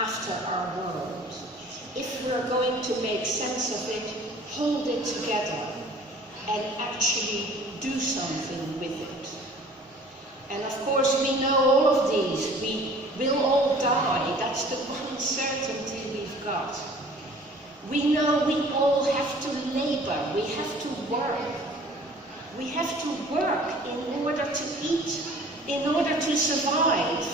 after our world. If we're going to make sense of it, hold it together and actually do something with it. And of course we know all of these. We will all die. That's the one certainty we've got. We know we all have to labor. We have to work. We have to work in order to eat, in order to survive.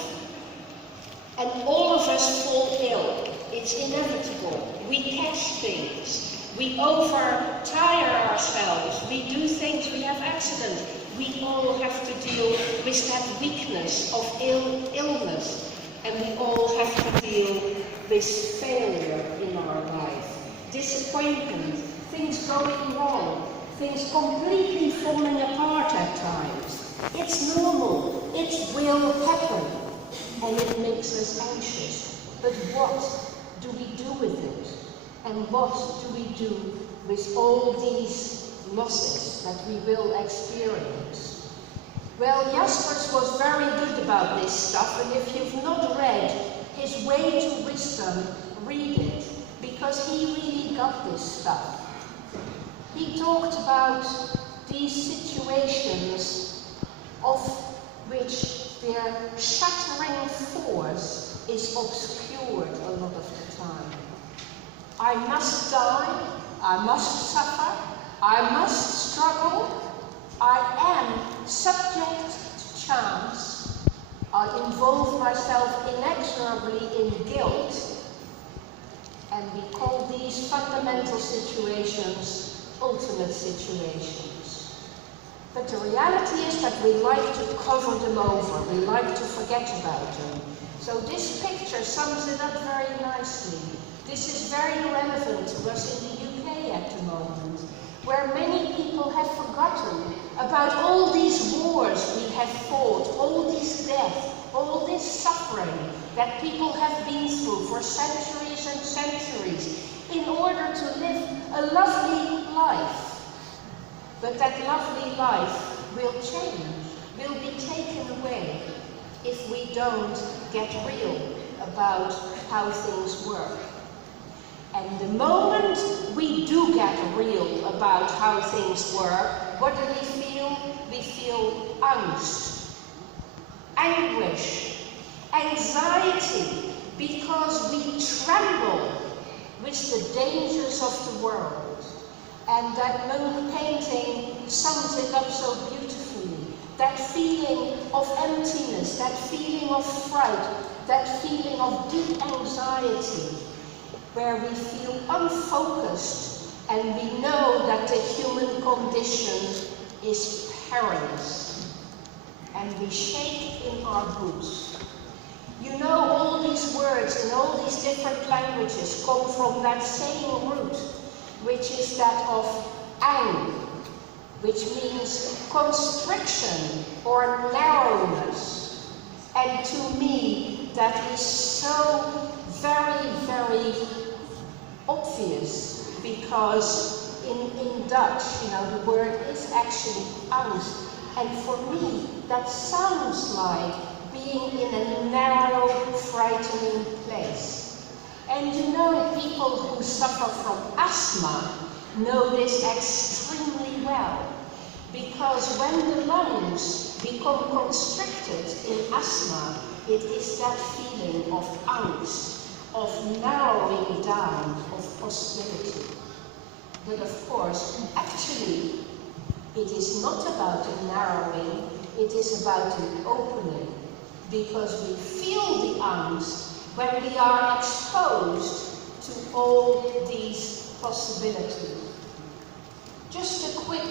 And all of us fall ill. It's inevitable. We catch things. We overtire ourselves. We do things. We have accidents. We all have to deal with that weakness of illness. And we all have to deal with failure in our life. Disappointment, things going wrong, things completely falling apart at times. It's normal. It will happen. And it makes us anxious. But what do we do with it? And what do we do with all these losses that we will experience? Well, Jaspers was very good about this stuff, and if you've not read his Way to Wisdom, read it, because he really got this stuff. He talked about these situations of which their shattering force is obscured a lot of the time. I must die, I must suffer, I must struggle, I am subject to chance, I involve myself inexorably in guilt, and we call these fundamental situations ultimate situations. But the reality is that we like to cover them over, we like to forget about them. So this picture sums it up very nicely. This is very relevant to us in the UK at the moment, where many people have forgotten about all these wars we have fought, all this death, all this suffering that people have been through for centuries and centuries in order to live a lovely life. But that lovely life will change, will be taken away if we don't get real about how things work. And the moment we do get real about how things work, what do we feel? We feel angst, anguish, anxiety, because we tremble with the dangers of the world. And that Munch painting sums it up so beautifully. That feeling of emptiness, that feeling of fright, that feeling of deep anxiety, where we feel unfocused and we know that the human condition is perilous. And we shake in our boots. You know, all these words in all these different languages come from that same root, which is that of ang, which means constriction or narrowness. And to me, that is so very, very obvious, because in Dutch, you know, the word is actually angst. And for me, that sounds like being in a narrow, frightening place. And you know, people who suffer from asthma know this extremely well, because when the lungs become constricted in asthma, it is that feeling of angst, of narrowing down, of possibility. But of course, actually, it is not about a narrowing, it is about an opening, because we feel the angst when we are exposed to all these possibilities. Just a quick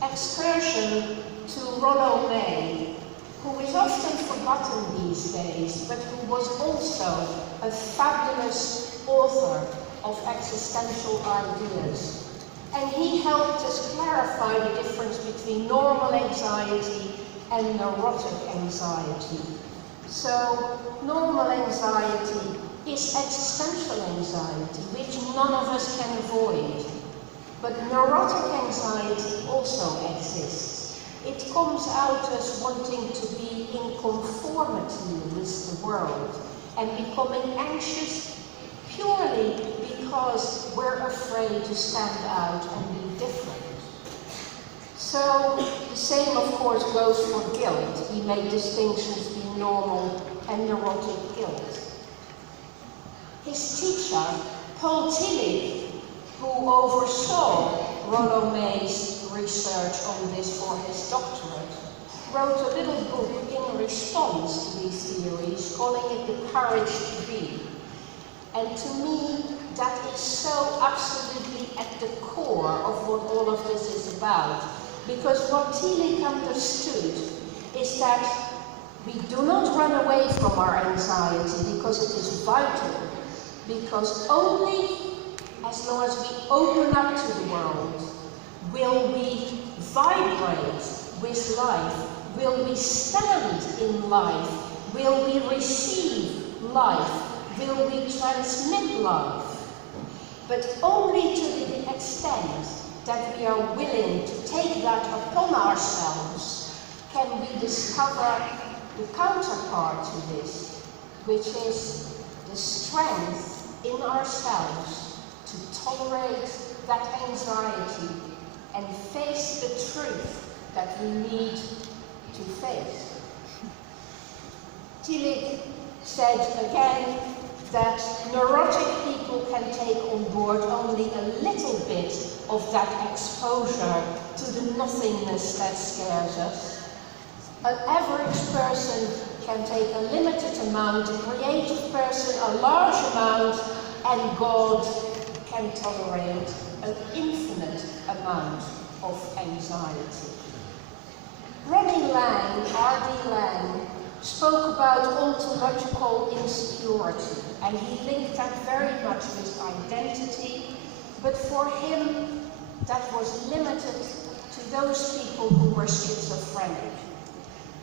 excursion to Rollo May, who is often forgotten these days, but who was also a fabulous author of existential ideas. And he helped us clarify the difference between normal anxiety and neurotic anxiety. So, normal anxiety is existential anxiety, which none of us can avoid. But neurotic anxiety also exists. It comes out as wanting to be in conformity with the world. and becoming anxious purely because we're afraid to stand out and be different. So the same, of course, goes for guilt. He made distinctions between normal and neurotic guilt. His teacher, Paul Tillich, who oversaw Rollo May's research on this for his doctorate, wrote a little book in response to these theories, calling it The Courage to Be. And to me, that is so absolutely at the core of what all of this is about. Because what Tillich understood is that we do not run away from our anxiety because it is vital. Because only as long as we open up to the world will we vibrate with life, will we stand in life, will we receive life, will we transmit life. But only to the extent that we are willing to take that upon ourselves can we discover the counterpart to this, which is the strength in ourselves to tolerate that anxiety and face the truth that we need to face. Tillich said again that neurotic people can take on board only a little bit of that exposure to the nothingness that scares us. An average person can take a limited amount, a creative person a large amount, and God can tolerate an infinite amount of anxiety. Ronnie Lang, R.D. Lang, spoke about ontological insecurity, and he linked that very much with identity, but for him that was limited to those people who were schizophrenic.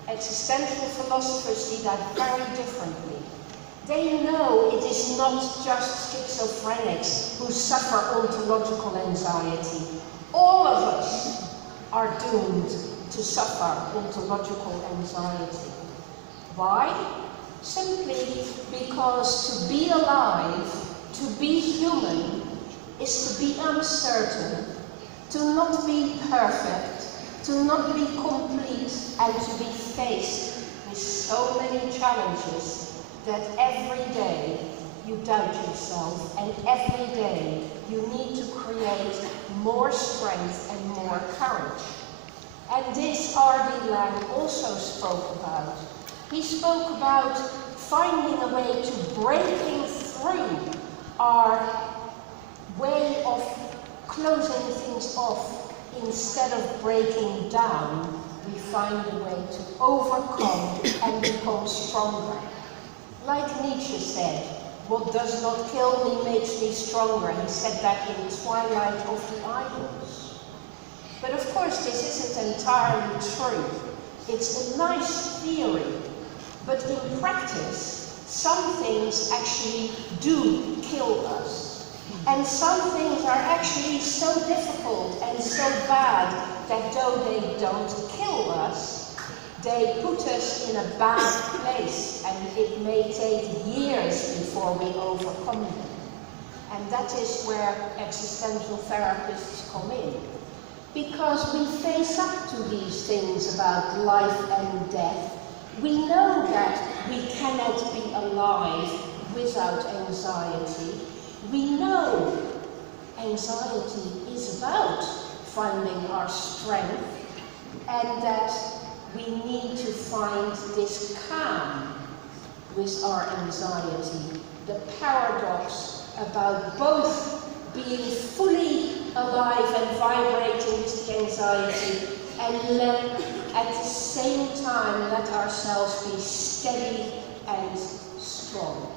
Existential philosophers see that very differently. They know it is not just schizophrenics who suffer ontological anxiety. All of us are doomed to suffer ontological anxiety. Why? Simply because to be alive, to be human, is to be uncertain, to not be perfect, to not be complete, and to be faced with so many challenges that every day you doubt yourself, and every day you need to create more strength and more courage. And this R.D. Lang also spoke about. He spoke about finding a way to breaking through our way of closing things off. Instead of breaking down, we find a way to overcome and become stronger. Like Nietzsche said, what does not kill me makes me stronger. He said that in Twilight of the Idols. But of course, this isn't entirely true. It's a nice theory. But in practice, some things actually do kill us. And some things are actually so difficult and so bad that though they don't kill us, they put us in a bad place, and it may take years before we overcome them. And that is where existential therapists come in. Because we face up to these things about life and death. We know that we cannot be alive without anxiety. We know anxiety is about finding our strength, and that we need to find this calm with our anxiety. The paradox about both being fully alive and vibrating with the anxiety, and at the same time let ourselves be steady and strong.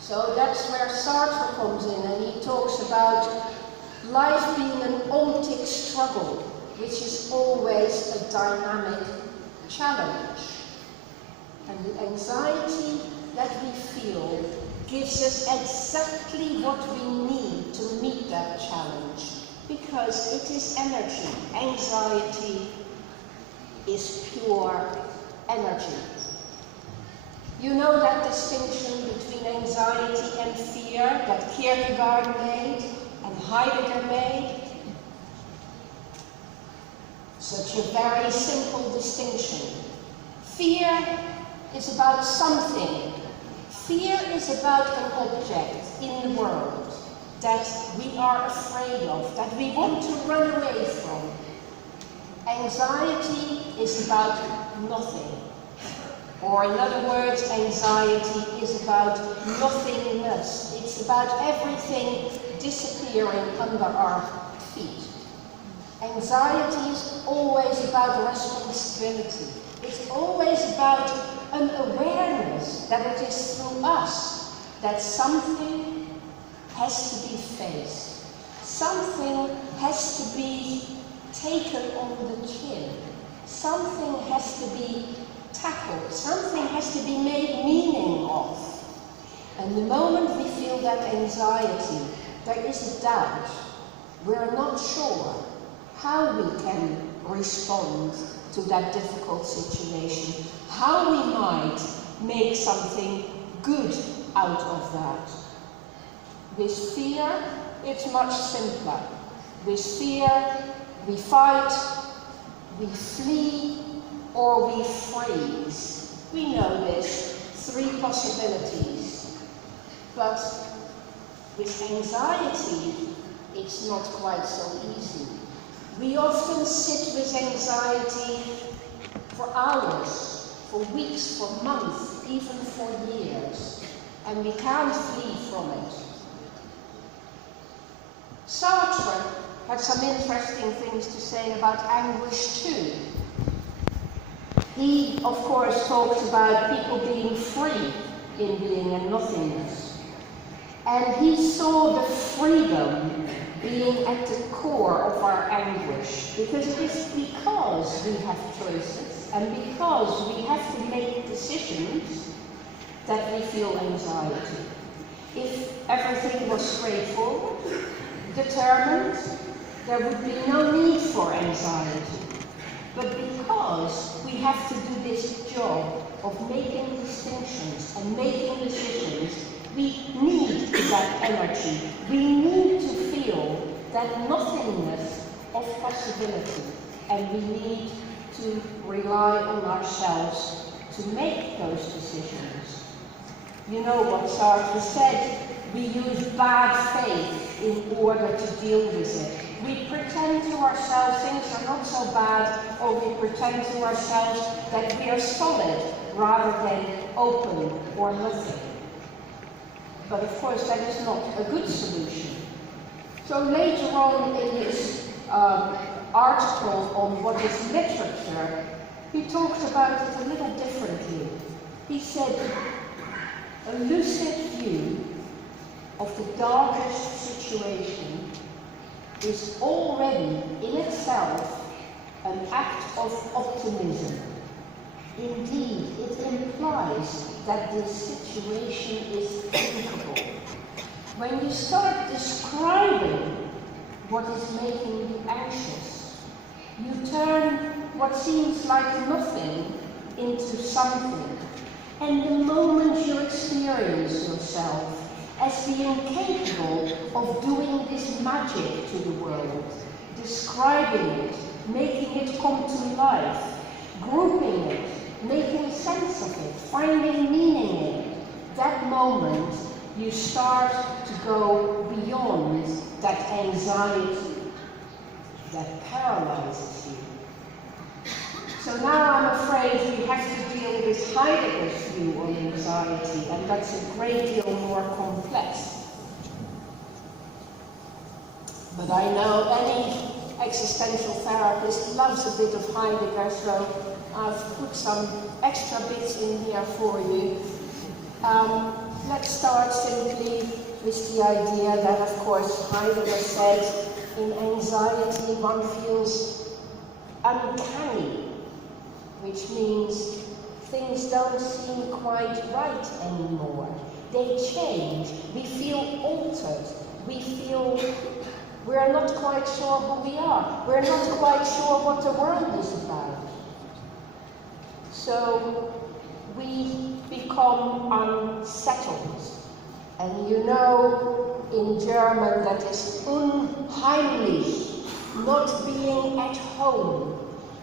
So that's where Sartre comes in, and he talks about life being an ontic struggle, which is always a dynamic challenge. And the anxiety that we feel gives us exactly what we need to meet that challenge, because it is energy. Anxiety is pure energy. You know that distinction between anxiety and fear that Kierkegaard made and Heidegger made? Such a very simple distinction. Fear is about something. Fear is about an object in the world that we are afraid of, that we want to run away from. Anxiety is about nothing. Or in other words, anxiety is about nothingness. It's about everything disappearing under our feet. Anxiety is always about responsibility. It's always about an awareness that it is through us that something has to be faced. Something has to be taken on the chin. Something has to be tackled. Something has to be made meaning of. And the moment we feel that anxiety, there is a doubt. We're not sure how we can respond to that difficult situation, how we might make something good out of that. With fear, it's much simpler. With fear, we fight, we flee, or we freeze. We know this, 3 possibilities. But with anxiety, it's not quite so easy. We often sit with anxiety for hours, for weeks, for months, even for years, and we can't flee from it. Sartre had some interesting things to say about anguish too. He, of course, talks about people being free in being in nothingness. And he saw the freedom being at the core of our anguish, because it is because we have choices and because we have to make decisions that we feel anxiety. If everything was straightforward, determined, there would be no need for anxiety. But because we have to do this job of making distinctions and making decisions, we need that energy. We need to feel that nothingness of possibility, and we need to rely on ourselves to make those decisions. You know what Sartre said, we use bad faith in order to deal with it. We pretend to ourselves things are not so bad, or we pretend to ourselves that we are solid rather than open or nothing. But of course that is not a good solution. So later on in his article on what is literature, he talked about it a little differently. He said, a lucid view of the darkest situation is already in itself an act of optimism. Indeed, it implies that the situation is thinkable. When you start describing what is making you anxious, you turn what seems like nothing into something. And the moment you experience yourself as being capable of doing this magic to the world, describing it, making it come to life, grouping it, making sense of it, finding meaning in it, that moment you start to go beyond that anxiety that paralyzes you. So now I'm afraid we have to deal with Heidegger's view on anxiety, and that's a great deal more complex. But I know any existential therapist loves a bit of Heidegger, so I've put some extra bits in here for you. Let's start simply with the idea that, of course, Heidegger said in anxiety one feels uncanny, which means things don't seem quite right anymore. They change. We feel altered. We feel we're not quite sure who we are. We're not quite sure what the world is about. So we become unsettled. And you know in German that is unheimlich, not being at home,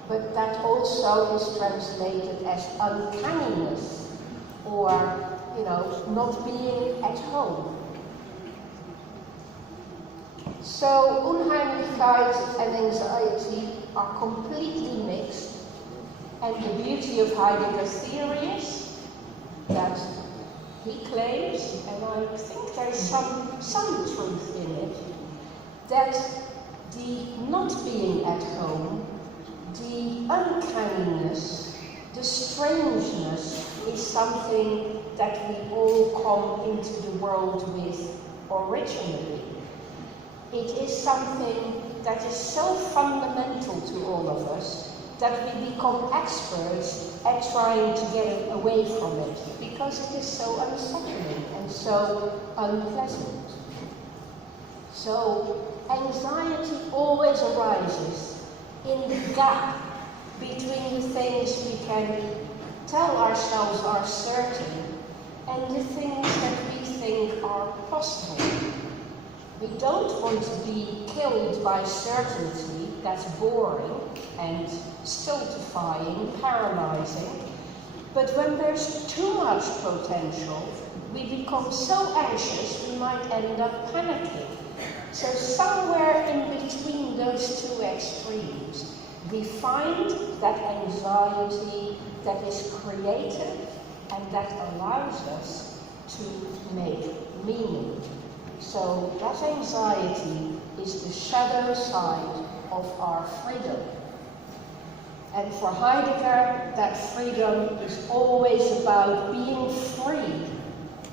but that also is translated as uncanniness, or, you know, not being at home. So Unheimlichkeit and anxiety are completely mixed, and the beauty of Heidegger's theory is that he claims, and I think there is some truth in it, that the not being at home, the uncanniness, the strangeness is something that we all come into the world with originally. It is something that is so fundamental to all of us that we become experts at trying to get away from it, because it is so unsettling and so unpleasant. So anxiety always arises in the gap between the things we can tell ourselves are certain and the things that we think are possible. We don't want to be killed by certainty, that's boring and stultifying, paralyzing. But when there's too much potential, we become so anxious we might end up panicking. So somewhere in between those two extremes, we find that anxiety that is creative and that allows us to make meaning. So that anxiety is the shadow side of our freedom. And for Heidegger, that freedom is always about being free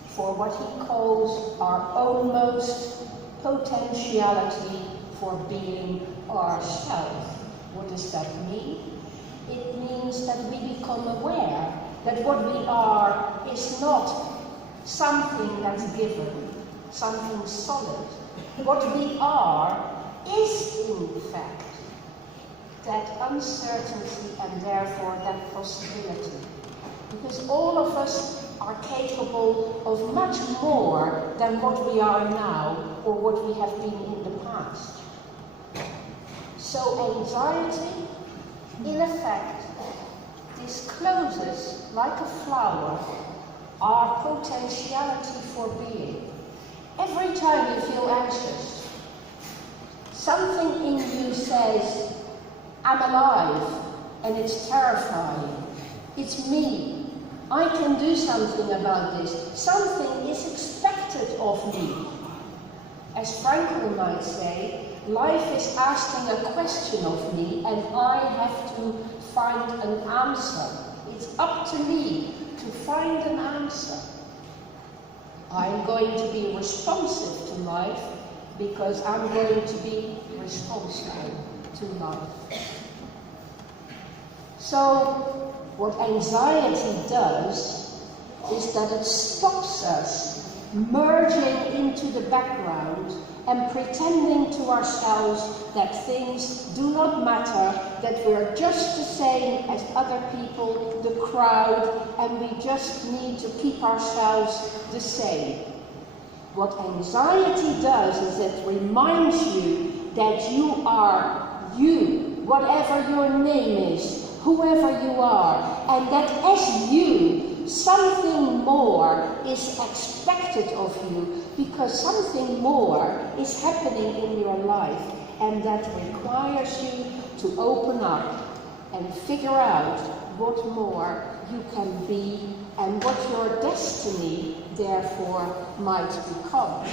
for what he calls our ownmost potentiality for being ourselves. What does that mean? It means that we become aware that what we are is not something that's given, something solid. What we are is, in fact, that uncertainty and therefore that possibility. Because all of us are capable of much more than what we are now or what we have been in the past. So anxiety, in effect, discloses, like a flower, our potentiality for being. Every time you feel anxious, something in you says, I'm alive, and it's terrifying. It's me. I can do something about this. Something is expected of me. As Frankl might say, life is asking a question of me, and I have to find an answer. It's up to me to find an answer. I'm going to be responsive to life because I'm going to be responsible to life. So, what anxiety does is that it stops us merging into the background and pretending to ourselves that things do not matter, that we're just the same as other people, the crowd, and we just need to keep ourselves the same. What anxiety does is it reminds you that you are you, whatever your name is, whoever you are, and that as you, something more is expected of you, because something more is happening in your life, and that requires you to open up and figure out what more you can be and what your destiny, therefore, might become.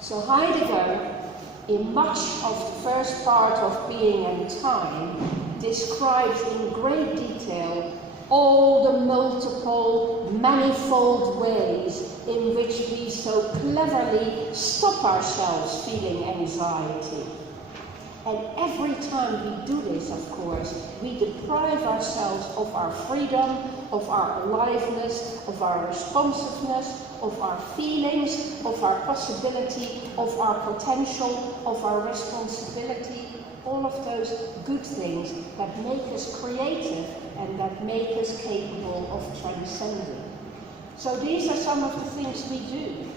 So Heidegger, in much of the first part of Being and Time, describes in great detail all the multiple, manifold ways in which we so cleverly stop ourselves feeling anxiety. And every time we do this, of course, we deprive ourselves of our freedom, of our aliveness, of our responsiveness, of our feelings, of our possibility, of our potential, of our responsibility. all of those good things that make us creative and that make us capable of transcending. So these are some of the things we do.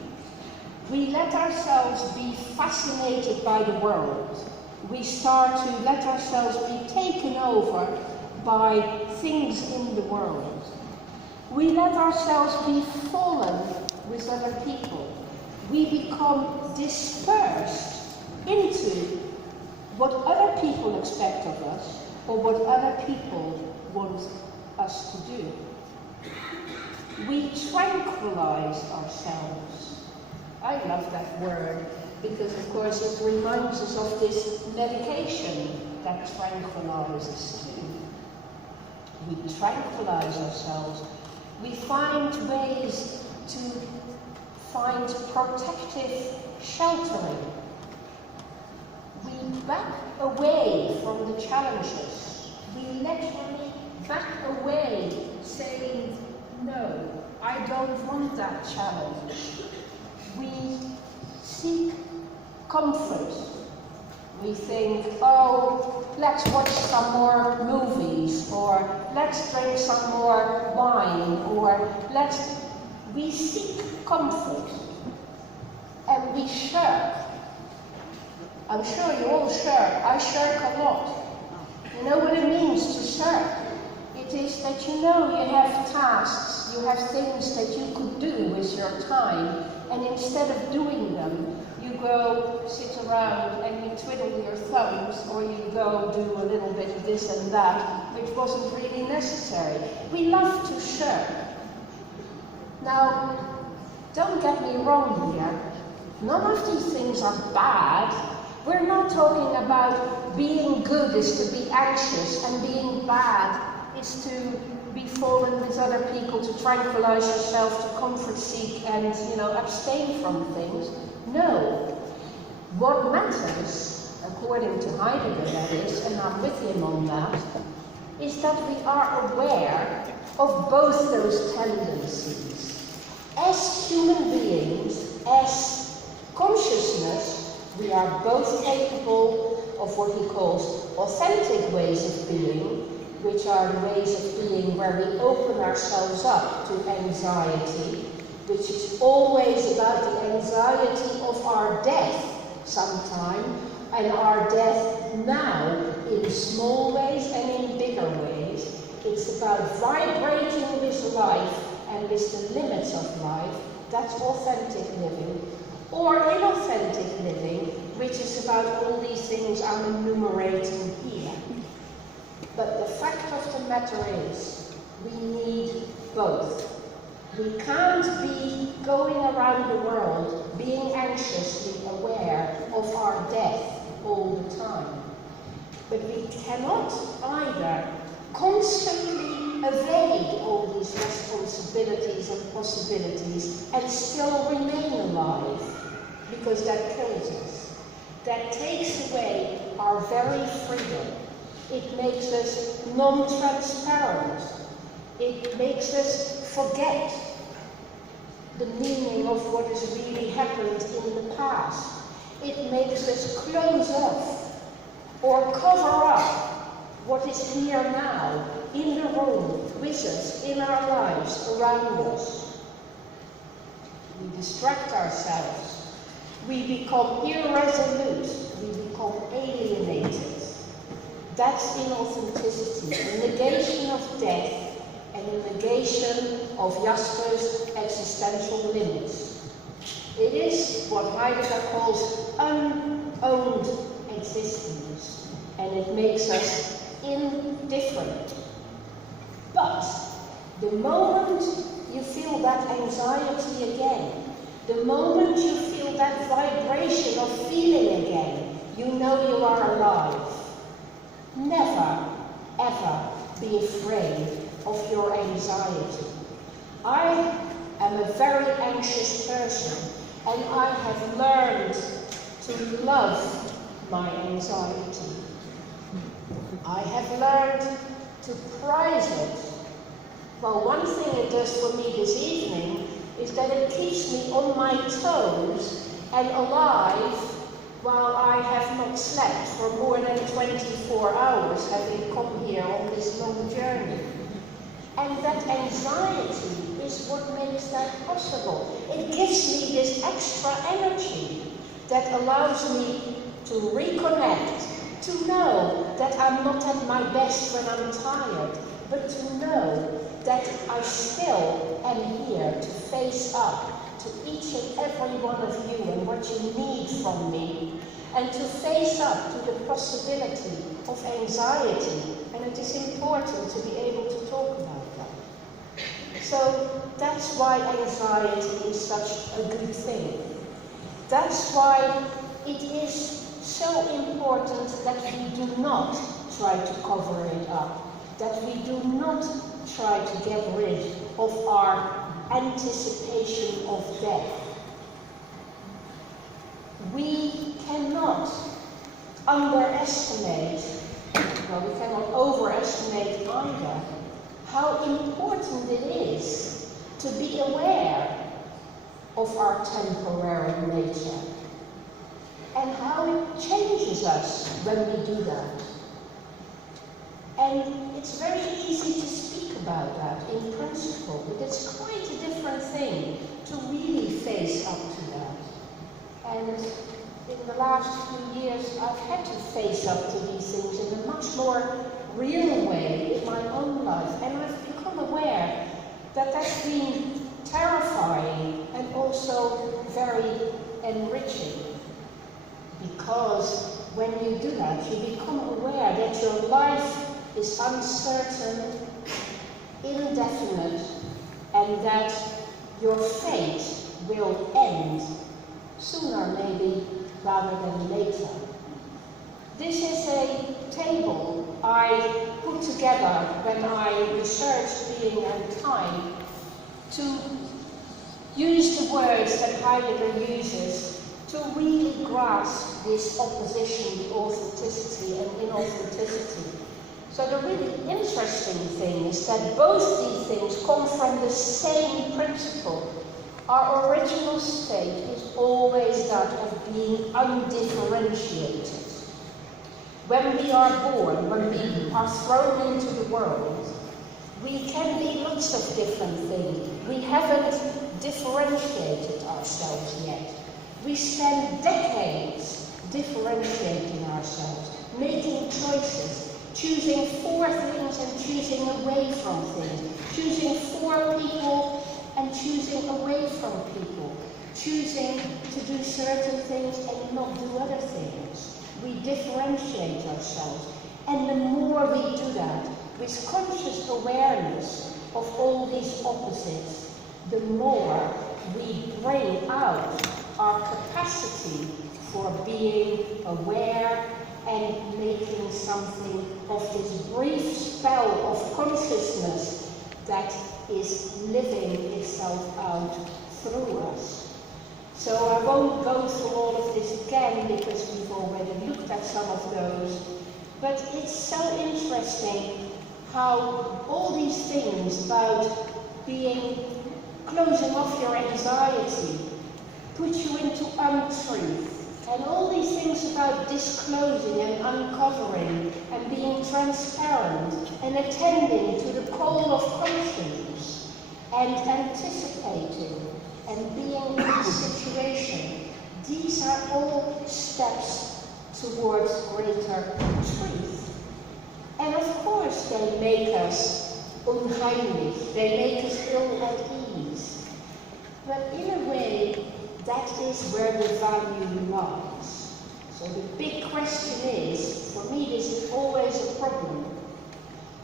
We let ourselves be fascinated by the world. We start to let ourselves be taken over by things in the world. We let ourselves be fallen with other people. We become dispersed into what other people expect of us or what other people want us to do. We tranquilize ourselves. I love that word because, of course, it reminds us of this medication that tranquilizes too. We tranquilize ourselves. We find ways to find protective sheltering. We back away from the challenges. We literally back away, saying, no, I don't want that challenge. We seek comfort. We think, oh, let's watch some more movies, or let's drink some more wine, or we seek comfort. And we shirk. I'm sure you all shirk. I shirk a lot. You know what it means to shirk? It is that you know you have tasks, you have things that you could do with your time, and instead of doing them, you go sit around and you twiddle your thumbs, or you go do a little bit of this and that, which wasn't really necessary. We love to shirk. Now, don't get me wrong here. None of these things are bad. We're not talking about being good is to be anxious and being bad is to be fallen with other people, to tranquilize yourself, to comfort seek and, abstain from things. No. What matters, according to Heidegger that is, and I'm with him on that, is that we are aware of both those tendencies. As human beings, as consciousness, we are both capable of what he calls authentic ways of being, which are the ways of being where we open ourselves up to anxiety, which is always about the anxiety of our death sometime, and our death now in small ways and in bigger ways. It's about vibrating with life and with the limits of life. That's authentic living. Or inauthentic living, which is about all these things I'm enumerating here. But the fact of the matter is, we need both. We can't be going around the world being anxiously aware of our death all the time. But we cannot either constantly evade all these responsibilities and possibilities and still remain alive, because that kills us. That takes away our very freedom. It makes us non-transparent. It makes us forget the meaning of what has really happened in the past. It makes us close off or cover up what is here now, in the room, with us, in our lives, around us. We distract ourselves. We become irresolute. We become alienated. That's inauthenticity, the negation of death and the negation of Jasper's existential limits. It is what Heidegger calls unowned existence, and it makes us indifferent. But the moment you feel that anxiety again, the moment you feel that vibration of feeling again, you know you are alive. Never, ever be afraid of your anxiety. I am a very anxious person, and I have learned to love my anxiety. I have learned to prize it. Well, one thing it does for me this evening is that it keeps me on my toes and alive while I have not slept for more than 24 hours, having come here on this long journey. And that anxiety is what makes that possible. It gives me this extra energy that allows me to reconnect, to know that I'm not at my best when I'm tired, but to know that I still am here to face up to each and every one of you and what you need from me, and to face up to the possibility of anxiety. And it is important to be able to talk about that. So that's why anxiety is such a good thing. That's why it is so important that we do not try to cover it up, that we do not try to get rid of our anticipation of death. We cannot underestimate, well, we cannot overestimate either, how important it is to be aware of our temporary nature and how it changes us when we do that. And it's very easy to speak about that in principle, but it's quite a different thing to really face up to that. And in the last few years, I've had to face up to these things in a much more real way in my own life, and I've become aware that that's been terrifying and also very enriching. Because when you do that, you become aware that your life is uncertain, indefinite, and that your fate will end sooner maybe rather than later. This is a table I put together when I researched being and time to use the words that Heidegger uses to really grasp this opposition, the authenticity and inauthenticity. So the really interesting thing is that both these things come from the same principle. Our original state is always that of being undifferentiated. When we are born, when we are thrown into the world, we can be lots of different things. We haven't differentiated ourselves yet. We spend decades differentiating ourselves, making choices, choosing for things and choosing away from things, choosing for people and choosing away from people, choosing to do certain things and not do other things. We differentiate ourselves, and the more we do that with conscious awareness of all these opposites, the more we bring out our capacity for being aware and making something of this brief spell of consciousness that is living itself out through us. So I won't go through all of this again because we've already looked at some of those, but it's so interesting how all these things about closing off your anxiety put you into untruth. And all these things about disclosing and uncovering and being transparent and attending to the call of conscience and anticipating and being in a situation, these are all steps towards greater truth. And of course they make us unheimlich, they make us ill at ease. But in a way, that is where the value lies. So the big question is, for me this is always a problem.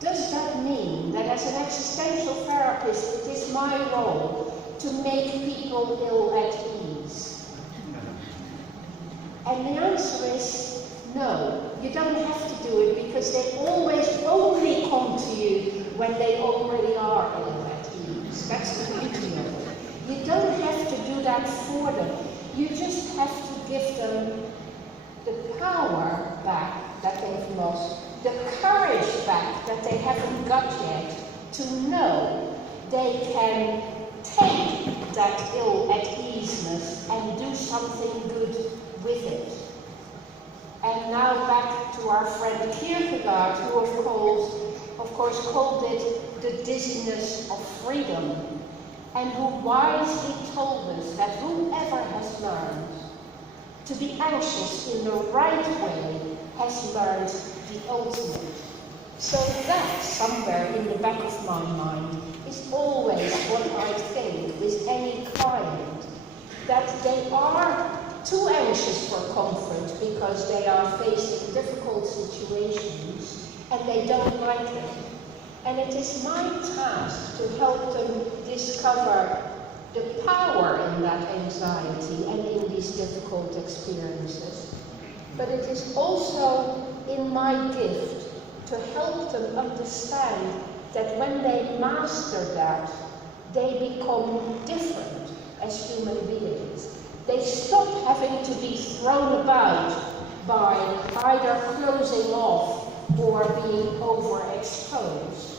Does that mean that as an existential therapist it is my role to make people ill at ease? And the answer is no. You don't have to do it because they always only come to you when they already are ill at ease. That's the beauty of it. You don't have to do that for them. You just have to give them the power back that they've lost, the courage back that they haven't got yet, to know they can take that ill at easeness and do something good with it. And now back to our friend Kierkegaard, who of course called it the dizziness of freedom, and who wisely told us that whoever has learned to be anxious in the right way has learned the ultimate. So that, somewhere in the back of my mind, is always what I think with any client, that they are too anxious for comfort because they are facing difficult situations and they don't like it. And it is my task to help them discover the power in that anxiety and in these difficult experiences. But it is also in my gift to help them understand that when they master that, they become different as human beings. They stop having to be thrown about by either closing off or being overexposed.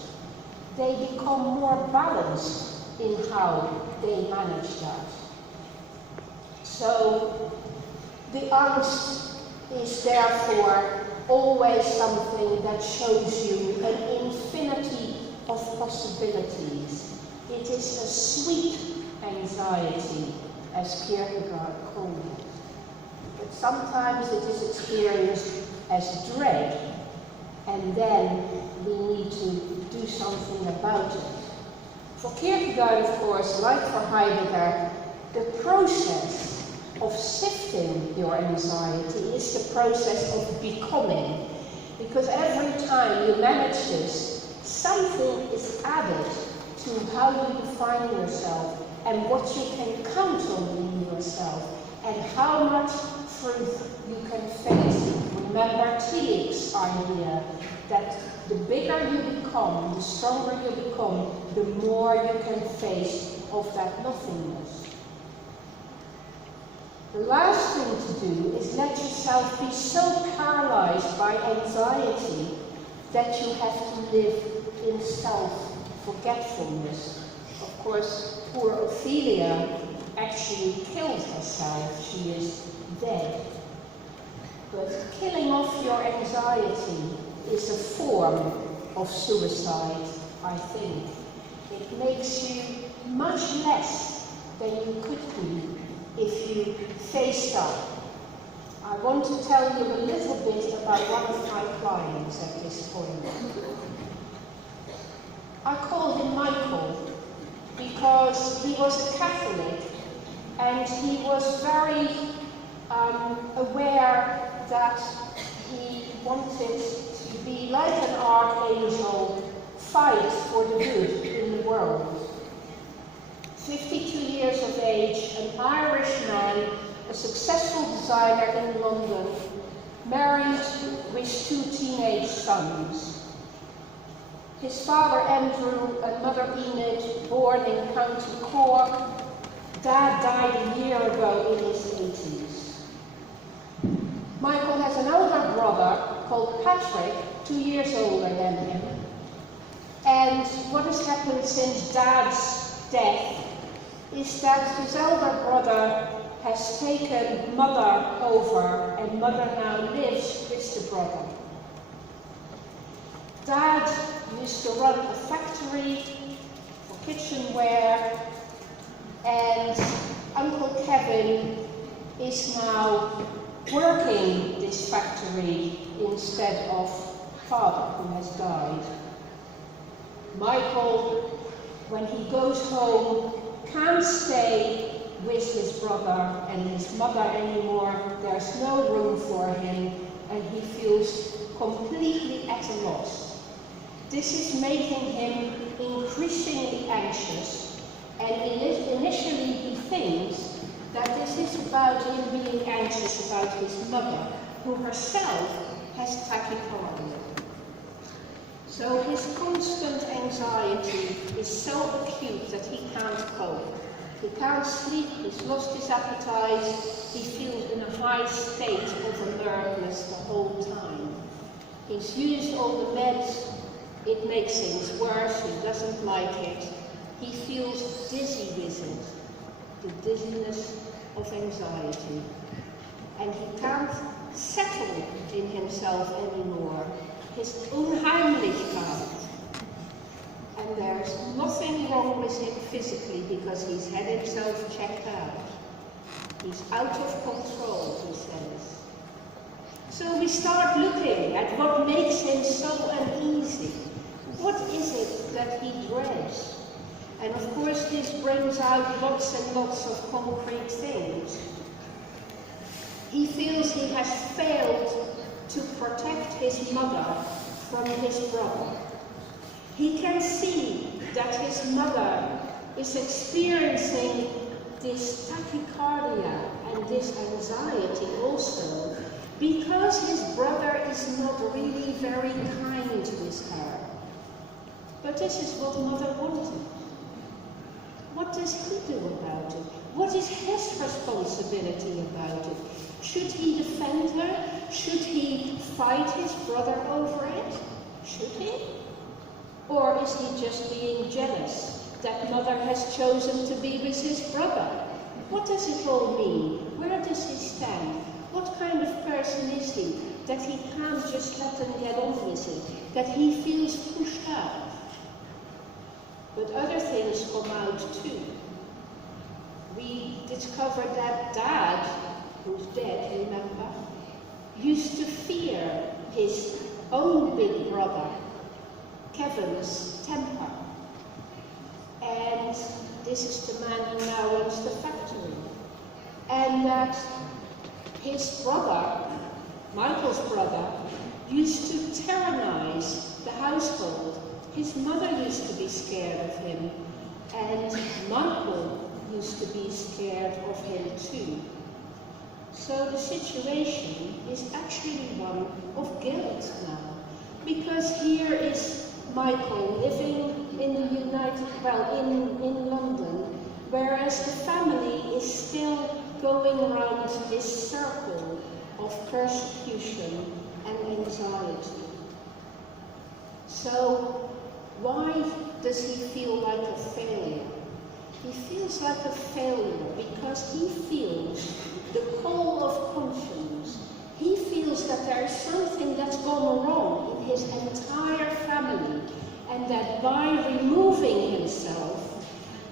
They become more balanced in how they manage that. So the angst is therefore always something that shows you an infinity of possibilities. It is a sweet anxiety, as Kierkegaard called it. But sometimes it is experienced as dread, and then we need to do something about it. For Kierkegaard, of course, like for Heidegger, the process of sifting your anxiety is the process of becoming. Because every time you manage this, something is added to how you define yourself and what you can count on in yourself and how much truth you can face. Remember Tillich's idea that the bigger you become, the stronger you become, the more you can face of that nothingness. The last thing to do is let yourself be so paralyzed by anxiety that you have to live in self-forgetfulness. Of course, poor Ophelia actually killed herself. She is dead. But killing off your anxiety is a form of suicide, I think. It makes you much less than you could be if you faced up. I want to tell you a little bit about one of my clients at this point. I call him Michael because he was a Catholic and he was very aware that he wanted to be like an archangel, fight for the good in the world. 52 years of age, an Irish man, a successful designer in London, married with 2 teenage sons. His father Andrew and mother Enid, born in County Cork. Dad died a year ago in his 80s. Michael has an older brother called Patrick, 2 years older than him. And what has happened since Dad's death is that his elder brother has taken Mother over, and Mother now lives with the brother. Dad used to run a factory for kitchenware, and Uncle Kevin is now working this factory instead of Father, who has died. Michael, when he goes home, can't stay with his brother and his mother anymore. There's no room for him, and he feels completely at a loss. This is making him increasingly anxious, and initially he thinks that this is about him being anxious about his mother, who herself has tachycardia. So his constant anxiety is so acute that he can't cope. He can't sleep, he's lost his appetite, he feels in a high state of alertness the whole time. He's used all the meds, it makes things worse, he doesn't like it. He feels dizzy with it, the dizziness of anxiety. and he can't settle in himself anymore. His Unheimlichkeit. And there's nothing wrong with him physically because he's had himself checked out. He's out of control, he says. So we start looking at what makes him so uneasy. What is it that he dreads? And of course this brings out lots and lots of concrete things. He feels he has failed to protect his mother from his brother. He can see that his mother is experiencing this tachycardia and this anxiety also because his brother is not really very kind with her. But this is what mother wanted. What does he do about it? What is his responsibility about it? Should he defend her? Should he fight his brother over it? Should he? Or is he just being jealous that mother has chosen to be with his brother? What does it all mean? Where does he stand? What kind of person is he that he can't just let them get on with it? That he feels pushed out? But other things come out too. We discovered that Dad, who's dead, remember, used to fear his own big brother, Kevin's temper. And this is the man who now runs the factory. And that his brother, Michael's brother, used to tyrannize the household. His mother used to be scared of him, and Michael used to be scared of him too. So the situation is actually one of guilt now, because here is Michael living in the in London, whereas the family is still going around this circle of persecution and anxiety. So why does he feel like a failure? He feels like a failure because he feels the call of conscience. He feels that there is something that's gone wrong in his entire family, and that by removing himself,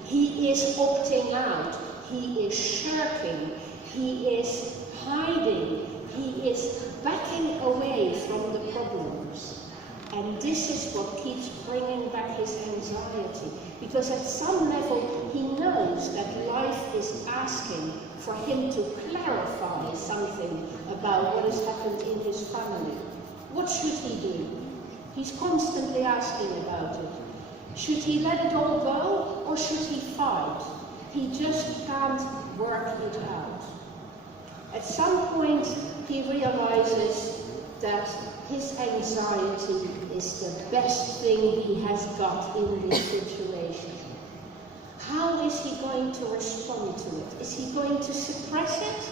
he is opting out, he is shirking, he is hiding, he is backing away from the problems. And this is what keeps bringing back his anxiety, because at some level he knows that life is asking for him to clarify something about what has happened in his family. What should he do? He's constantly asking about it. Should he let it all go, or should he fight? He just can't work it out. At some point he realizes that his anxiety is the best thing he has got in this situation. How is he going to respond to it? Is he going to suppress it?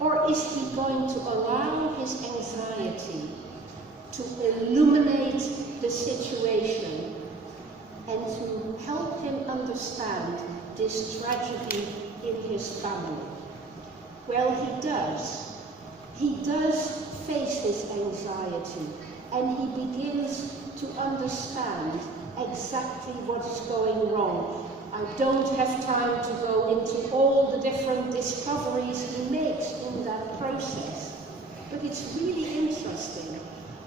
Or is he going to allow his anxiety to illuminate the situation and to help him understand this tragedy in his family? Well, he does. He does face his anxiety, and he begins to understand exactly what is going wrong. I don't have time to go into all the different discoveries he makes in that process, but it's really interesting.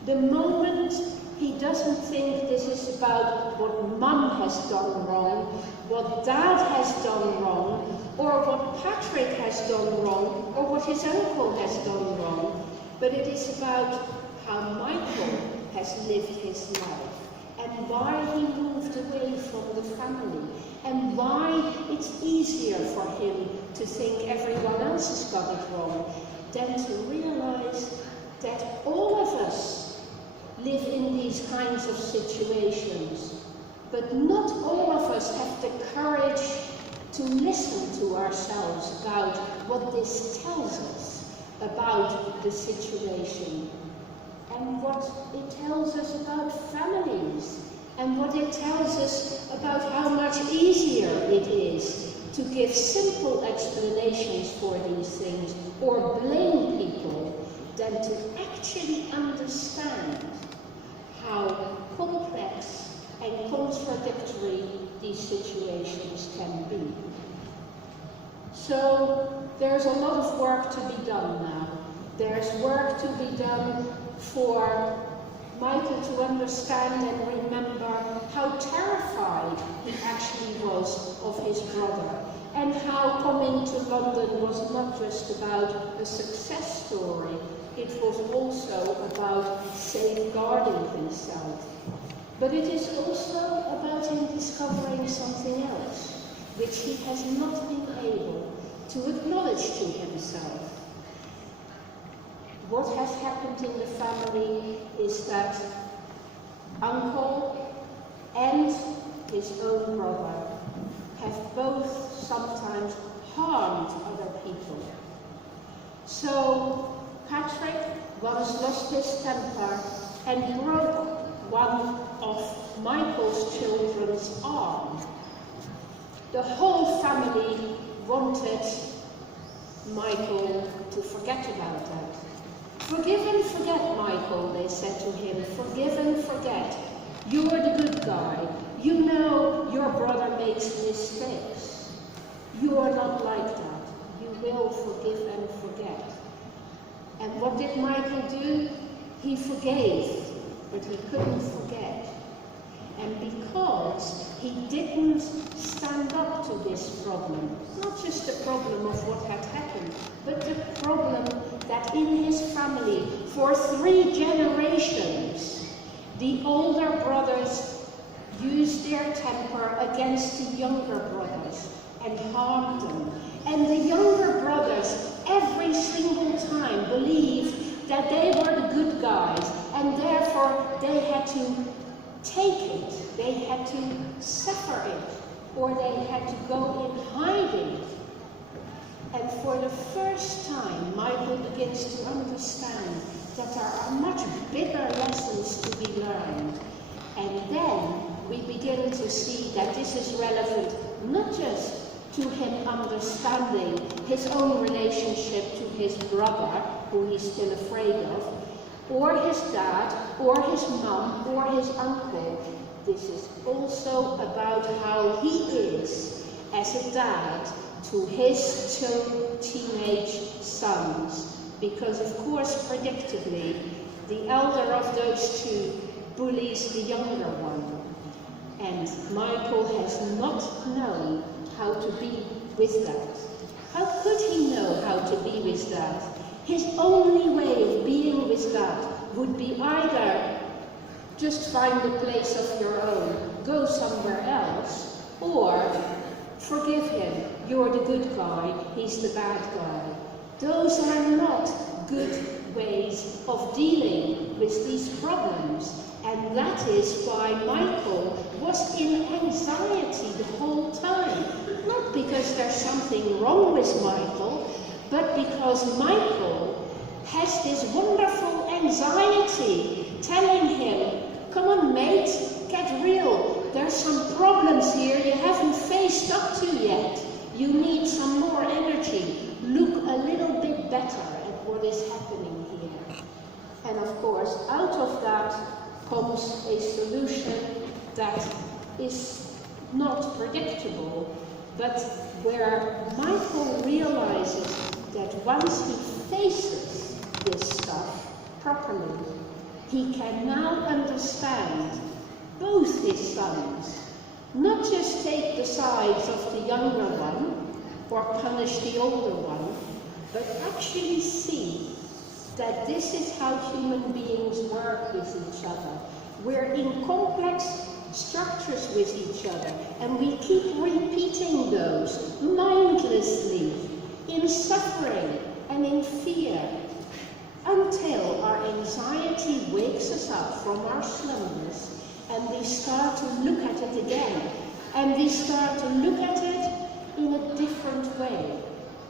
The moment he doesn't think this is about what Mum has done wrong, what Dad has done wrong, or what Patrick has done wrong, or what his uncle has done wrong, but it is about how Michael has lived his life, and why he moved away from the family, and why it's easier for him to think everyone else has got it wrong than to realize that all of us live in these kinds of situations, but not all of us have the courage to listen to ourselves about what this tells us about the situation, and what it tells us about families, and what it tells us about how much easier it is to give simple explanations for these things or blame people than to actually understand how complex and contradictory these situations can be. So there's a lot of work to be done now. There's work to be done for Michael to understand and remember how terrified he actually was of his brother, and how coming to London was not just about a success story, it was also about safeguarding himself. But it is also about him discovering something else, which he has not been able to acknowledge to himself. What has happened in the family is that uncle and his own brother have both sometimes harmed other people. So Patrick once lost his temper and broke one of Michael's children's arm. The whole family wanted Michael to forget about that. Forgive and forget, Michael, they said to him. Forgive and forget. You're the good guy. You know your brother makes mistakes. You are not like that. You will forgive and forget. And what did Michael do? He forgave, but he couldn't forget. And because he didn't stand up to this problem, not just the problem of what had happened, but the problem that in his family, for 3 generations, the older brothers used their temper against the younger brothers and harmed them. And the younger brothers, every single time, believed that they were the good guys, and therefore they had to take it, they had to suffer it, or they had to go in hiding. And for the first time, Michael begins to understand that there are much bigger lessons to be learned. And then we begin to see that this is relevant not just to him understanding his own relationship to his brother, who he's still afraid of, or his dad, or his mum, or his uncle. This is also about how he is as a dad to his 2 teenage sons. Because of course, predictably, the elder of those 2 bullies the younger one. And Michael has not known how to be with that. How could he know how to be with that? His only way of being with that would be either just find a place of your own, go somewhere else, or forgive him, you're the good guy, he's the bad guy. Those are not good ways of dealing with these problems. And that is why Michael was in anxiety the whole time. Not because there's something wrong with Michael, but because Michael has this wonderful anxiety telling him, come on mate, get real. There's some problems here you haven't faced up to yet. You need some more energy. Look a little bit better at what is happening here. And of course, out of that comes a solution that is not predictable, but where Michael realizes that once he faces this stuff properly, he can now understand both his sons, not just take the sides of the younger one or punish the older one, but actually see that this is how human beings work with each other. We're in complex structures with each other, and we keep repeating those mindlessly, in suffering and in fear, until our anxiety wakes us up from our slumbers, and we start to look at it again, and we start to look at it in a different way,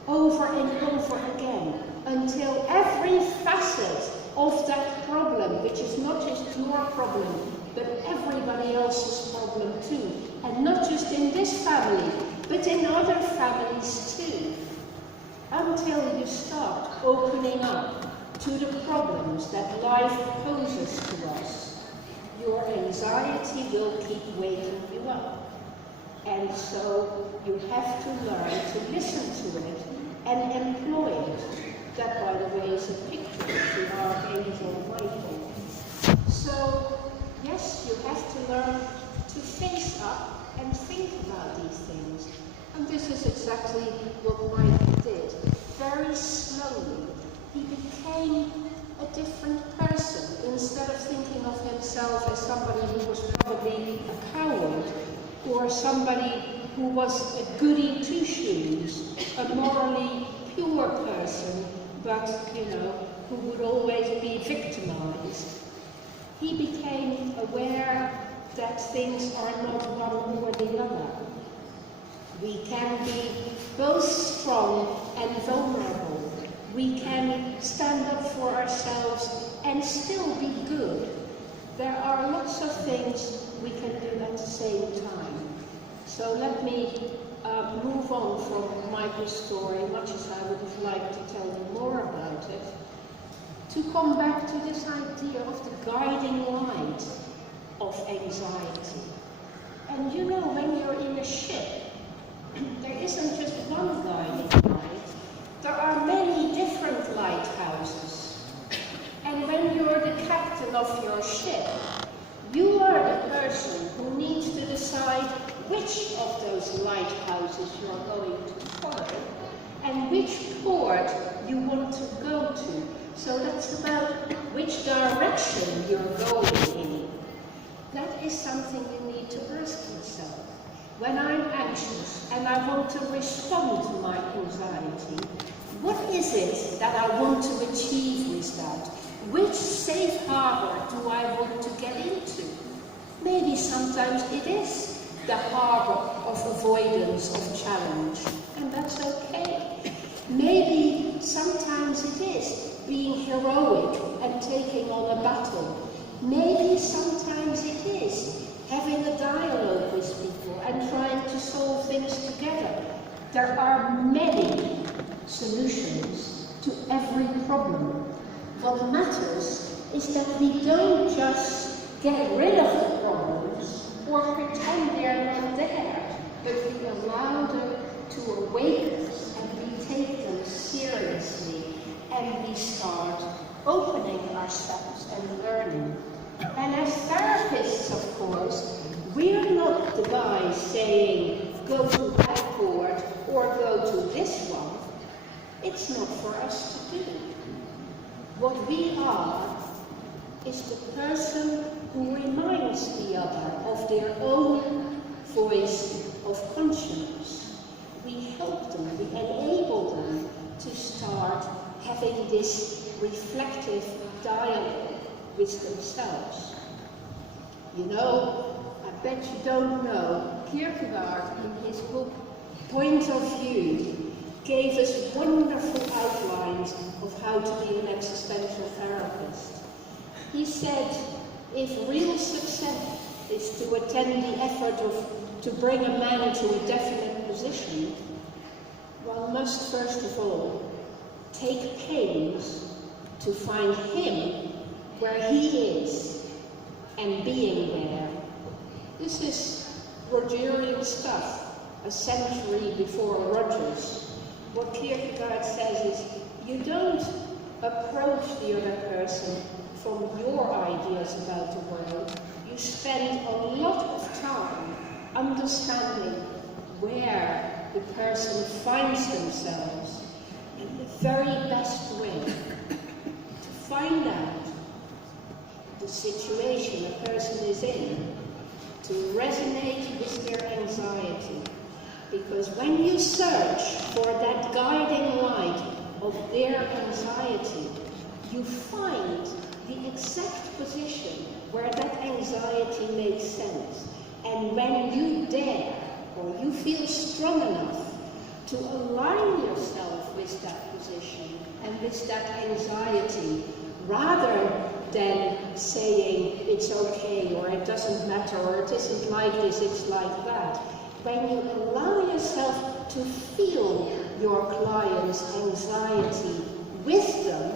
over and over again, until every facet of that problem, which is not just your problem, but everybody else's problem too, and not just in this family, but in other families too, until you start opening up to the problems that life poses to us. Your anxiety will keep waking you up. And so you have to learn to listen to it and employ it. That, by the way, is a picture of the Archangel Michael. So, yes, you have to learn to face up and think about these things. And this is exactly what Michael did. Very slowly, he became a different person. Instead of thinking of himself as somebody who was probably a coward, or somebody who was a goody two-shoes, a morally pure person, but, who would always be victimized. He became aware that things are not one or the other. We can be both strong and vulnerable. We can stand up for ourselves and still be good. There are lots of things we can do at the same time. So let me move on from Michael's story, much as I would have liked to tell you more about it, to come back to this idea of the guiding light of anxiety. And when you're in a ship, there isn't just one guiding light, there are many different lighthouses. And when you're the captain of your ship, you are the person who needs to decide which of those lighthouses you're going to follow and which port you want to go to. So that's about which direction you're going in. That is something you need to ask yourself. When I'm anxious and I want to respond to my anxiety, what is it that I want to achieve with that? Which safe harbor do I want to get into? Maybe sometimes it is the harbor of avoidance of challenge, and that's okay. Maybe sometimes it is being heroic and taking on a battle. Maybe sometimes it is having a dialogue with people and trying to solve things together. There are many solutions to every problem. What matters is that we don't just get rid of the problems or pretend they're not there, but we allow them to awaken us and we take them seriously and we start opening ourselves and learning. And as therapists, of course, we're not the guys saying, go to that port or go to this one. It's not for us to do. What we are is the person who reminds the other of their own voice of conscience. We help them, we enable them to start having this reflective dialogue with themselves. I bet you don't know, Kierkegaard in his book Point of View gave us wonderful outlines of how to be an existential therapist. He said, if real success is to attend the effort to bring a man to a definite position, one must first of all take pains to find him where he is and being there. This is Rogerian stuff, a century before Rogers. What Kierkegaard says is, you don't approach the other person from your ideas about the world. You spend a lot of time understanding where the person finds themselves in the very best way to find out the situation a person is in, to resonate with their anxiety. Because when you search for that guiding light of their anxiety, you find the exact position where that anxiety makes sense. And when you dare, or you feel strong enough to align yourself with that position and with that anxiety, rather than saying it's okay, or it doesn't matter, or it isn't like this, it's like that, when you allow yourself to feel your client's anxiety with them,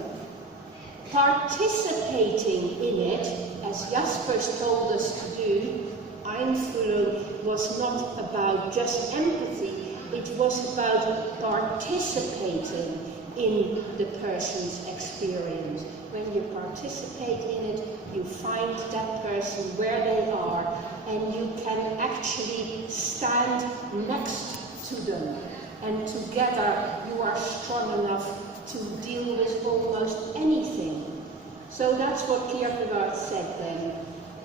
participating in it, as Jasper's told us to do. Einfühlung was not about just empathy, it was about participating in the person's experience. When you participate in it, you find that person where they are, and you can actually stand next to them. And together you are strong enough to deal with almost anything. So that's what Kierkegaard said then,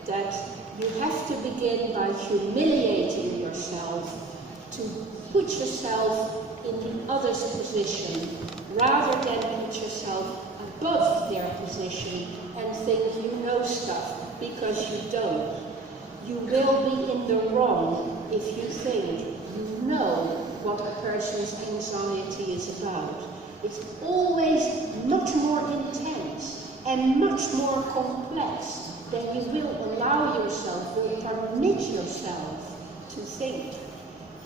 that you have to begin by humiliating yourself, to put yourself in the other's position, rather than put yourself above their position and think you know stuff, because you don't. You will be in the wrong if you think you know what a person's anxiety is about. It's always much more intense and much more complex than you will allow yourself, will permit yourself to think.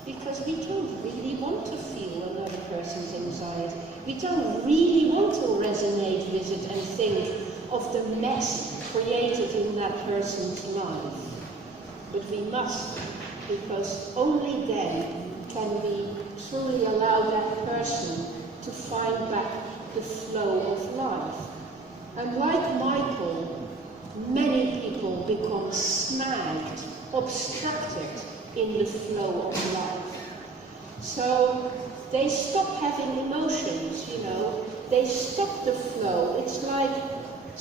Because we don't really want to feel another person's anxiety. We don't really want to resonate with it and think of the mess created in that person's life. But we must, because only then can we truly allow that person to find back the flow of life. And like Michael, many people become snagged, obstructed in the flow of life. So they stop having emotions, you know, they stop the flow. It's like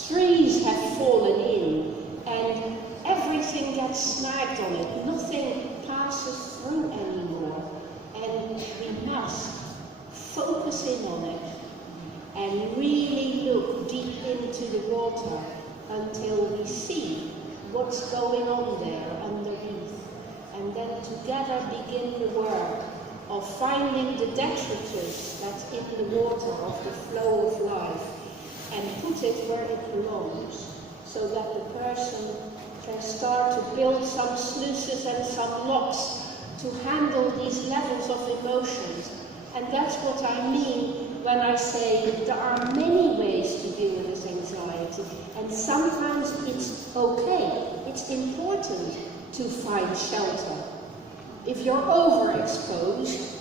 trees have fallen in and everything gets snagged on it. Nothing passes through anymore. And we must focus in on it and really look deep into the water until we see what's going on there underneath. And then together begin the work of finding the detritus that's in the water of the flow of life and put it where it belongs, so that the person can start to build some sluices and some locks to handle these levels of emotions. And that's what I mean when I say there are many ways to deal with this anxiety, and sometimes it's okay, it's important to find shelter. If you're overexposed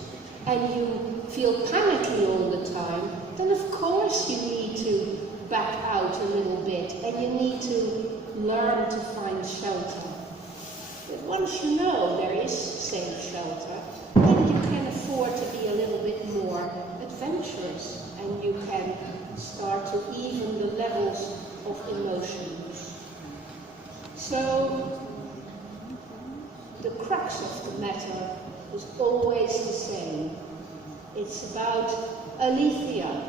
and you feel panicky all the time, then of course you need to back out a little bit and you need to learn to find shelter. But once you know there is safe shelter, then you can afford to be a little bit more adventurous and you can start to even the levels of emotions. So the crux of the matter is always the same. It's about aletheia,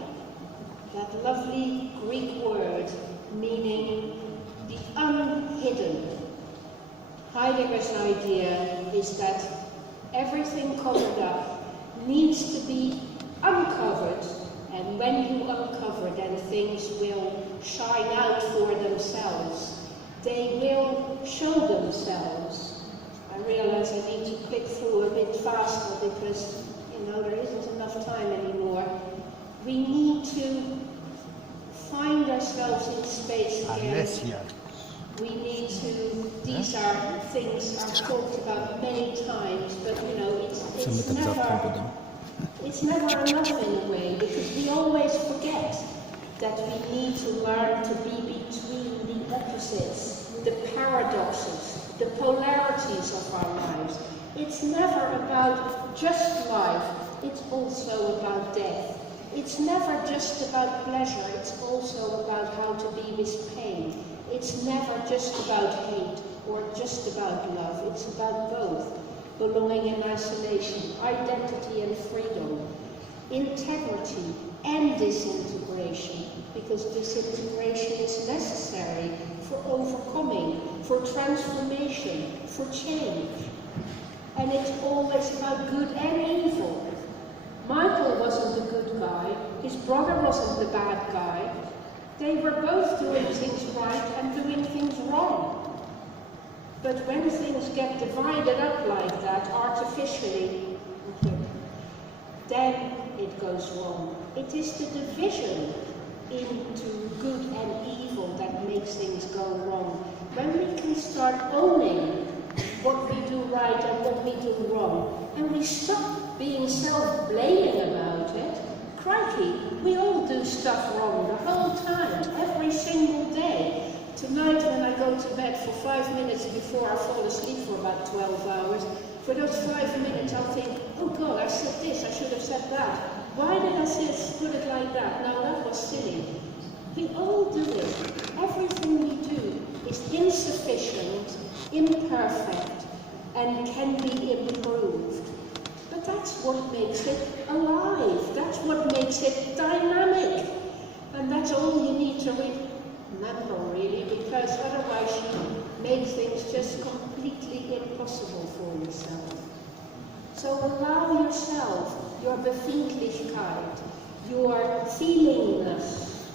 that lovely Greek word meaning the unhidden. Heidegger's idea is that everything covered up needs to be uncovered, and when you uncover, then things will shine out for themselves. They will show themselves. I realize I need to click through a bit faster because, you know, there isn't enough time anymore. We need to find ourselves in space again. We need to, these are things I've talked about many times, but you know, it's never enough in a way, because we always forget that we need to learn to be between the opposites, the paradoxes, the polarities of our lives. It's never about just life, it's also about death. It's never just about pleasure, it's also about how to be with pain. It's never just about hate or just about love, it's about both. Belonging and isolation, identity and freedom, integrity and disintegration, because disintegration is necessary for overcoming, for transformation, for change. And it's always about good and evil. Michael wasn't the good guy, his brother wasn't the bad guy. They were both doing things right and doing things wrong. But when things get divided up like that, artificially, then it goes wrong. It is the division into good and evil that makes things go wrong. When we can start owning what we do right and what we do wrong, and we stop being self-blaming about it, crikey, we all do stuff wrong the whole time, every single day. Tonight when I go to bed for 5 minutes before I fall asleep for about 12 hours, for those 5 minutes I'll think, oh God, I said this, I should have said that. Why did I put it like that? Now that was silly. We all do it. Everything we do is insufficient, imperfect, and can be improved. But that's what makes it alive. That's what makes it dynamic. And that's all you need to remember, really, because otherwise you make things just completely impossible for yourself. So allow yourself your Befindlichkeit, your feelingness.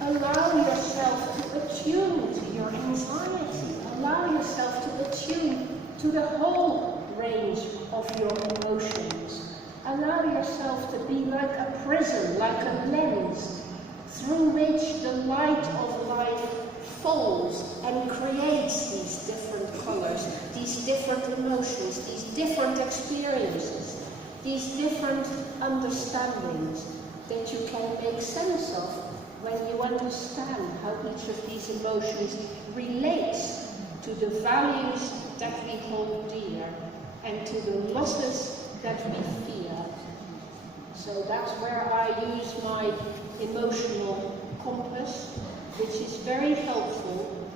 Allow yourself to attune to your anxiety. Allow yourself to attune to the whole range of your emotions. Allow yourself to be like a prism, like a lens, through which the light of life falls and creates these different colors, these different emotions, these different experiences, these different understandings that you can make sense of when you understand how each of these emotions relates to the values that we hold dear and to the losses that we fear. So that's where I use my emotional compass, which is very helpful,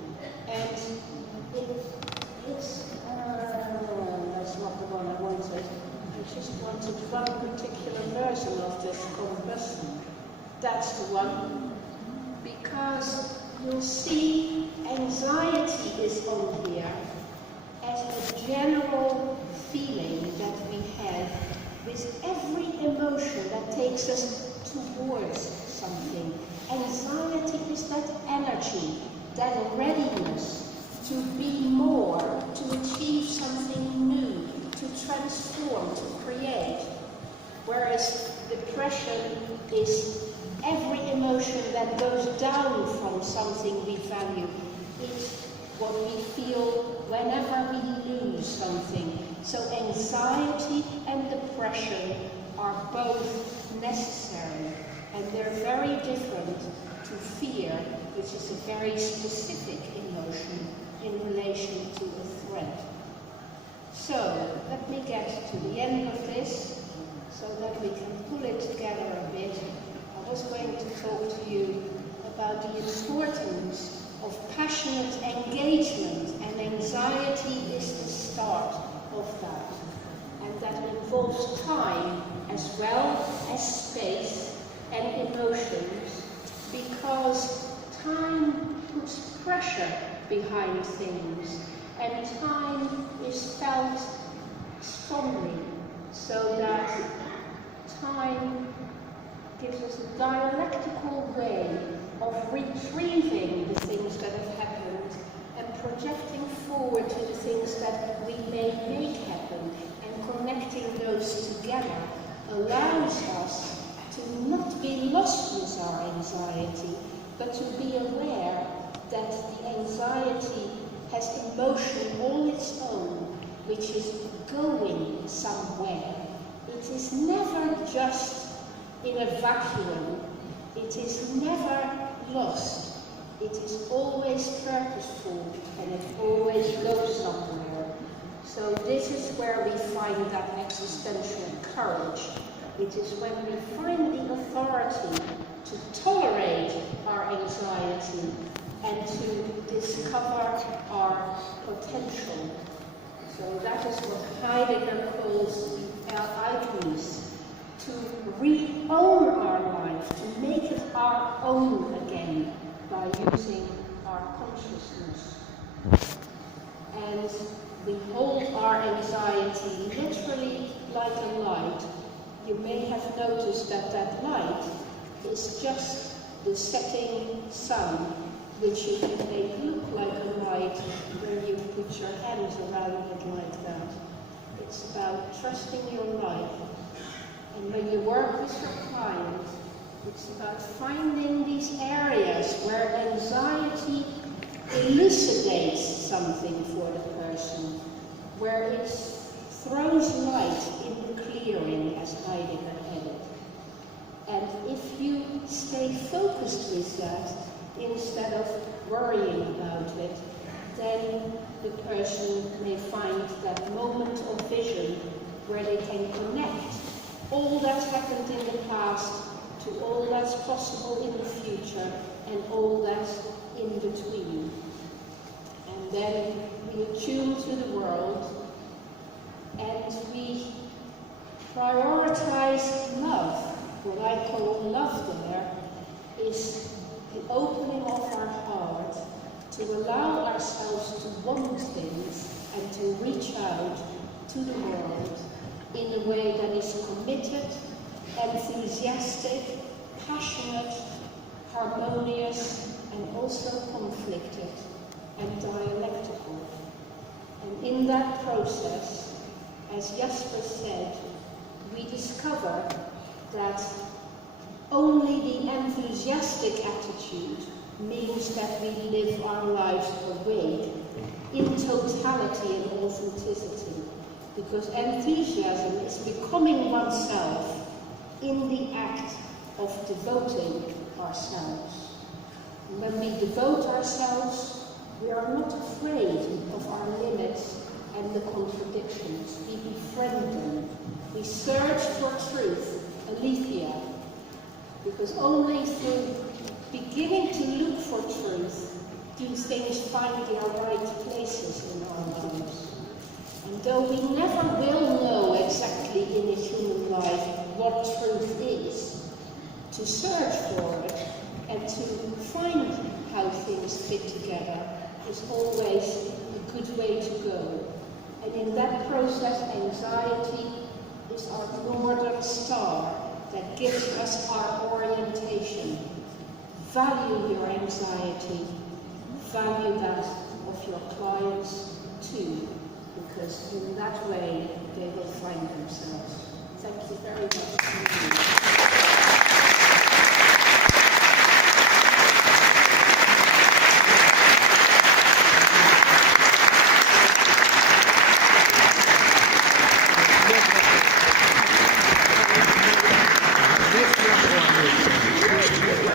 and it's that's not the one I wanted. I just wanted one particular version of this compass. That's the one, because you'll see anxiety is on here as a general feeling that we have with every emotion that takes us towards something. Anxiety is that energy, that readiness to be more, to achieve something new, to transform, to create. Whereas depression is every emotion that goes down from something we value. It's what we feel whenever we lose something. So anxiety and depression are both necessary, and they're very different to fear, which is a very specific emotion in relation to a threat. So let me get to the end of this so that we can pull it together a bit. I was going to talk to you about the importance of passionate engagement, and anxiety is the start of that. And that involves time as well as space and emotions, because time puts pressure behind things, and time is felt strongly, so that time gives us a dialectical way of retrieving the things that have happened and projecting forward to the things that we may make happen, and connecting those together allows us to not be lost with our anxiety, but to be aware that the anxiety has emotion all its own, which is going somewhere. It is never just in a vacuum. It is never lost. It is always purposeful, and it always goes somewhere. So this is where we find that existential courage. It is when we find the authority to tolerate our anxiety and to discover our potential. So that is what Heidegger calls Eigenes, to re-own our life, to make it our own again by using our consciousness. And we hold our anxiety literally like a light. You may have noticed that that light is just the setting sun, which you can make look like a ride where you put your hands around it like that. It's about trusting your life. And when you work with your client, it's about finding these areas where anxiety elucidates something for the person, where it throws light in the clearing, as Heidegger had it. And if you stay focused with that, instead of worrying about it, then the person may find that moment of vision where they can connect all that's happened in the past to all that's possible in the future and all that's in between. And then we attune to the world and we prioritize love. What I call love there is the opening of our heart to allow ourselves to want things and to reach out to the world in a way that is committed, enthusiastic, passionate, harmonious, and also conflicted and dialectical. And in that process, as Jasper said, we discover that only the enthusiastic attitude means that we live our lives awake in totality and authenticity, because enthusiasm is becoming oneself in the act of devoting ourselves. And when we devote ourselves, we are not afraid of our limits and the contradictions. We befriend them. We search for truth, aletheia, because only through beginning to look for truth do things find their right places in our lives. And though we never will know exactly in a human life what truth is, to search for it and to find how things fit together is always a good way to go. And in that process, anxiety is our northern star that gives us our orientation. Value your anxiety, value that of your clients too, because in that way they will find themselves. Thank you very much.